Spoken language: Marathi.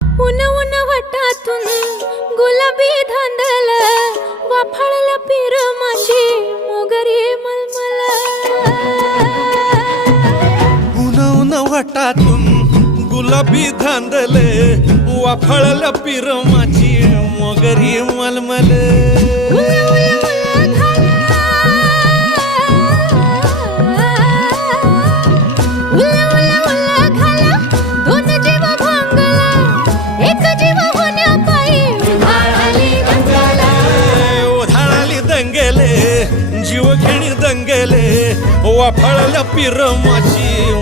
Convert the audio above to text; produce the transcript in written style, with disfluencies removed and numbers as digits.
उन उन वटातून गुलाबी धांदल वाफाळला पीर माझी मोगरी मलमल उन उन वटातून गुलाबी धांदले वाफाळला पीर माझी मोगरी मलमल जीव घेणी दंगेले वाफाळल्या पीर माझी